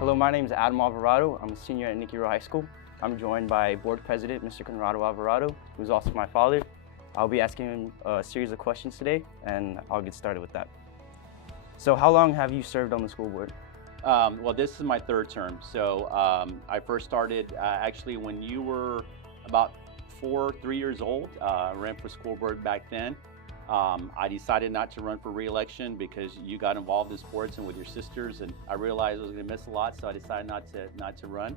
Hello, my name is Alvarado. I'm a senior at Nicky High School. I'm joined by Board President, Mr. Conrado Alvarado, who's also my father. I'll be asking him a series of questions today, and I'll get started with that. So how long have you served on the school board? Well, this is my third term. So I first started actually when you were about 3 years old. I ran for school board back then. I decided not to run for re-election because you got involved in sports and with your sisters, and I realized I was going to miss a lot, so I decided not to run.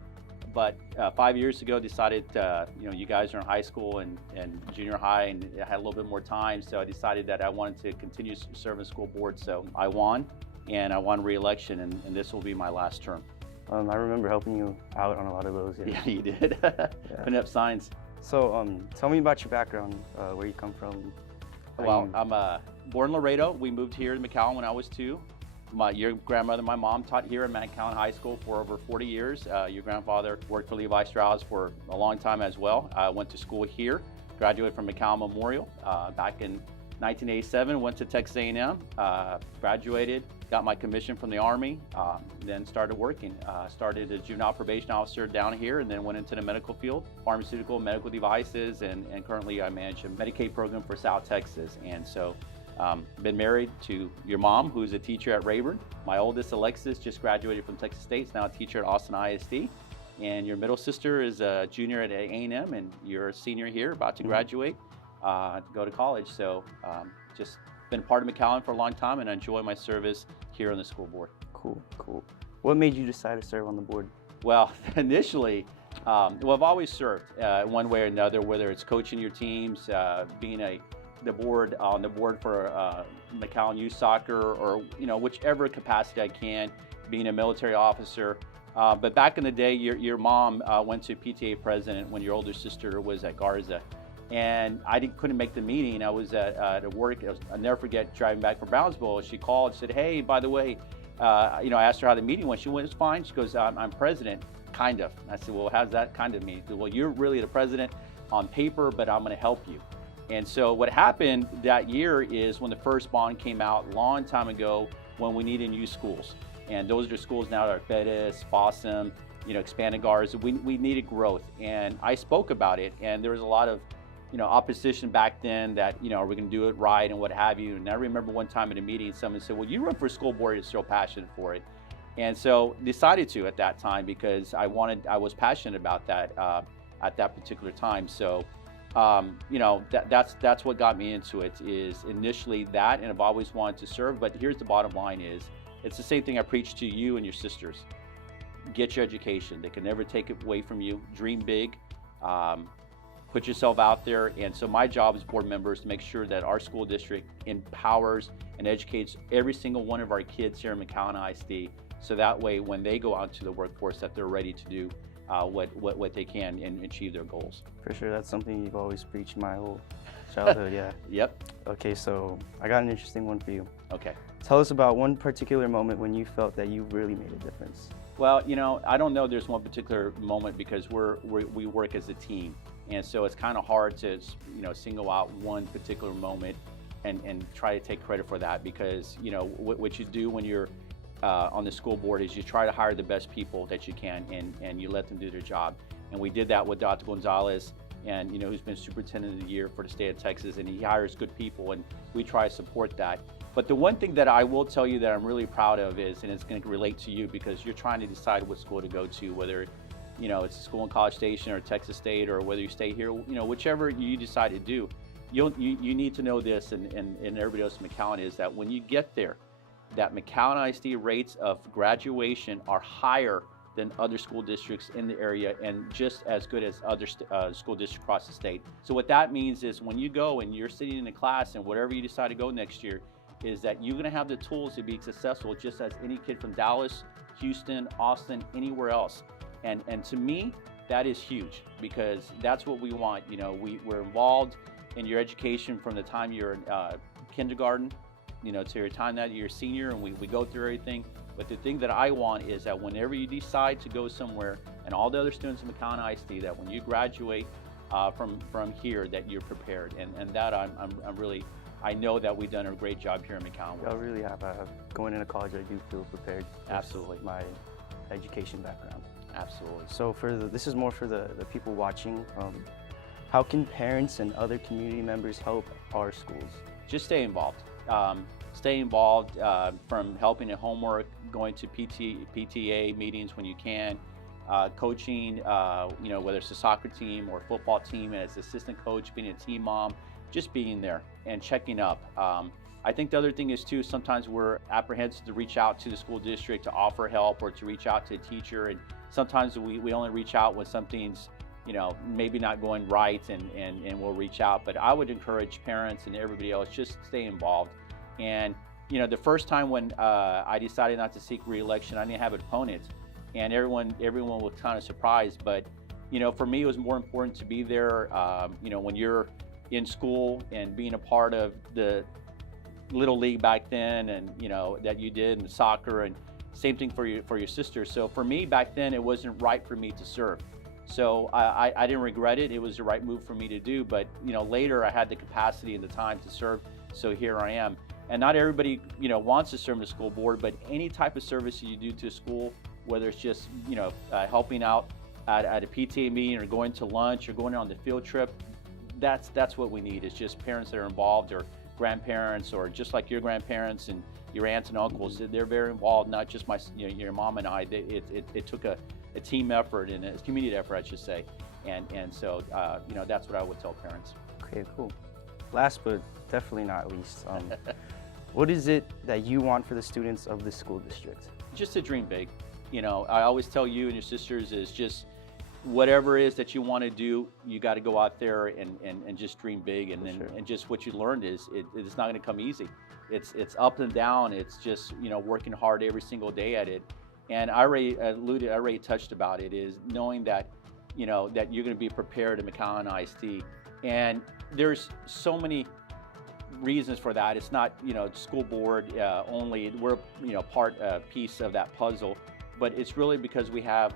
But 5 years ago, decided you guys are in high school and junior high, and I had a little bit more time, so I decided that I wanted to continue serving school board. So I won, and I won re-election, and this will be my last term. I remember helping you out on a lot of those. Yeah, you did. Putting up signs. So tell me about your background, where you come from. Well, I'm born in Laredo. We moved here to McAllen when I was 2. Your grandmother, my mom, taught here at McAllen High School for over 40 years. Your grandfather worked for Levi Strauss for a long time as well. I went to school here, graduated from McAllen Memorial back in 1987, went to Texas A&M, graduated, got my commission from the Army, then started working. Started as juvenile probation officer down here, and then went into the medical field, pharmaceutical, medical devices, and currently I manage a Medicaid program for South Texas. And so been married to your mom, who's a teacher at Rayburn. My oldest, Alexis, just graduated from Texas State, is now a teacher at McAllen ISD. And your middle sister is a junior at A&M, and you're a senior here, about to graduate, to go to college. So just been part of McAllen for a long time, and I enjoy my service here on the school board. Cool, cool. What made you decide to serve on the board? Well, initially, I've always served one way or another, whether it's coaching your teams, being on the board for McAllen Youth Soccer, or whichever capacity I can, being a military officer. But back in the day, your mom went to PTA president when your older sister was at Garza, and I couldn't make the meeting. I was at work. I'll never forget driving back from Brownsville. She called and said, "Hey, by the way," I asked her how the meeting went. She went, "It's fine." She goes, "I'm president, kind of." I said, "Well, how's that kind of mean?" She said, "Well, you're really the president on paper, but I'm going to help you." And so what happened that year is when the first bond came out a long time ago, when we needed new schools. And those are schools now that are Bettis, Fossum, expanded Garza. We needed growth. And I spoke about it, and there was a lot of opposition back then that, are we going to do it right and what have you. And I remember one time at a meeting, someone said, "Well, you run for school board, you're so passionate for it." And so decided to at that time, because I was passionate about that at that particular time. So that's what got me into it, is initially that, and I've always wanted to serve. But here's the bottom line is, it's the same thing I preach to you and your sisters. Get your education. They can never take it away from you. Dream big. Put yourself out there. And so my job as board members to make sure that our school district empowers and educates every single one of our kids here in McAllen ISD, so that way when they go out to the workforce, that they're ready to do what they can and achieve their goals. For sure, that's something you've always preached my whole childhood. Yeah. Yep. Okay, so I got an interesting one for you. Okay. Tell us about one particular moment when you felt that you really made a difference. Well, I don't know there's one particular moment, because we work as a team, and so it's kind of hard to single out one particular moment and try to take credit for that, because what you do when you're on the school board is you try to hire the best people that you can, and you let them do their job. And we did that with Dr. Gonzalez, and who's been superintendent of the year for the state of Texas, and he hires good people, and we try to support that. But the one thing that I will tell you that I'm really proud of is, and it's going to relate to you, because you're trying to decide what school to go to, whether it's a school in College Station or Texas State, or whether you stay here, whichever you decide to do, you need to know this, and everybody else in McAllen, is that when you get there, that McAllen ISD rates of graduation are higher than other school districts in the area, and just as good as other school districts across the state. So what that means is, when you go and you're sitting in a class, and whatever you decide to go next year, is that you're going to have the tools to be successful, just as any kid from Dallas, Houston, Austin, anywhere else. And to me, that is huge, because that's what we want. We're involved in your education from the time you're in kindergarten, to your time that you're a senior, and we go through everything. But the thing that I want is that whenever you decide to go somewhere, and all the other students in McAllen ISD, that when you graduate from here, that you're prepared. And that I know that we've done a great job here in McAllen. I really have. Going into college, I do feel prepared. Absolutely. education background. Absolutely. So this is more for the people watching. How can parents and other community members help our schools? Just stay involved. Stay involved from helping at homework, going to PTA meetings when you can, coaching, whether it's a soccer team or football team as assistant coach, being a team mom, just being there and checking up. I think the other thing is too, sometimes we're apprehensive to reach out to the school district to offer help or to reach out to a teacher, and sometimes we only reach out when something's maybe not going right, and we'll reach out. But I would encourage parents and everybody else, just stay involved. And the first time when I decided not to seek re-election, I didn't have an opponent, and everyone was kind of surprised. But for me, it was more important to be there. When you're in school and being a part of the little league back then, and that you did in soccer, and same thing for your sister. So for me back then, it wasn't right for me to serve. So I didn't regret it. It was the right move for me to do. But later I had the capacity and the time to serve. So here I am. And not everybody wants to serve in the school board, but any type of service you do to a school, whether it's just helping out at a PTA meeting or going to lunch or going on the field trip, that's what we need. It's just parents that are involved, or grandparents, or just like your grandparents and your aunts and uncles. They're very involved, not just your mom and I. It took a team effort and a community effort, I should say. And so that's what I would tell parents. Okay, cool. Last but definitely not least, what is it that you want for the students of the school district? Just to dream big. I always tell you and your sisters is just whatever it is that you want to do, you got to go out there and just dream big. And then and just what you learned is it's not going to come easy. It's up and down. It's just working hard every single day at it. And I already touched about it, is knowing that that you're going to be prepared at McAllen ISD. And there's so many reasons for that. It's not school board only. We're piece of that puzzle, but it's really because we have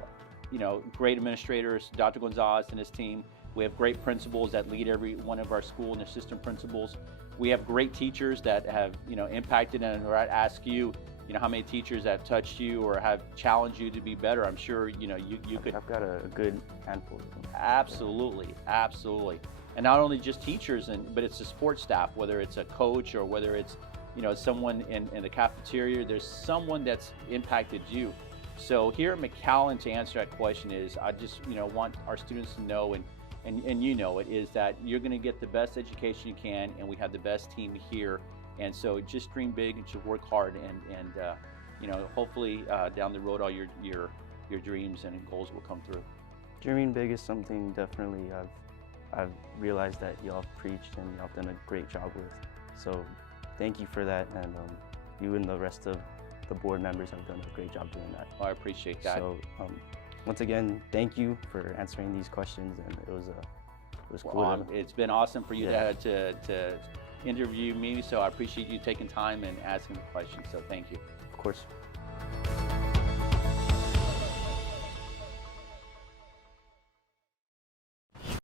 great administrators, Dr. Gonzalez and his team. We have great principals that lead every one of our school and assistant principals. We have great teachers that have impacted, and I ask you, how many teachers have touched you or have challenged you to be better. I'm sure you could. I've got a good handful of them. Absolutely, absolutely. And not only just teachers, but it's the support staff, whether it's a coach or whether it's someone in the cafeteria. There's someone that's impacted you. So here at McAllen, to answer that question, is I just want our students to know, and it is that you're going to get the best education you can, and we have the best team here. And so just dream big and just work hard, and hopefully down the road all your dreams and goals will come through. Dreaming big is something definitely I've realized that y'all have preached and y'all have done a great job with. So thank you for that, and you and the rest of the board members have done a great job doing that. Oh, I appreciate that. So once again, thank you for answering these questions, and it was cool. Well, it's been awesome for you to interview me, so I appreciate you taking time and asking the questions, so thank you. Of course.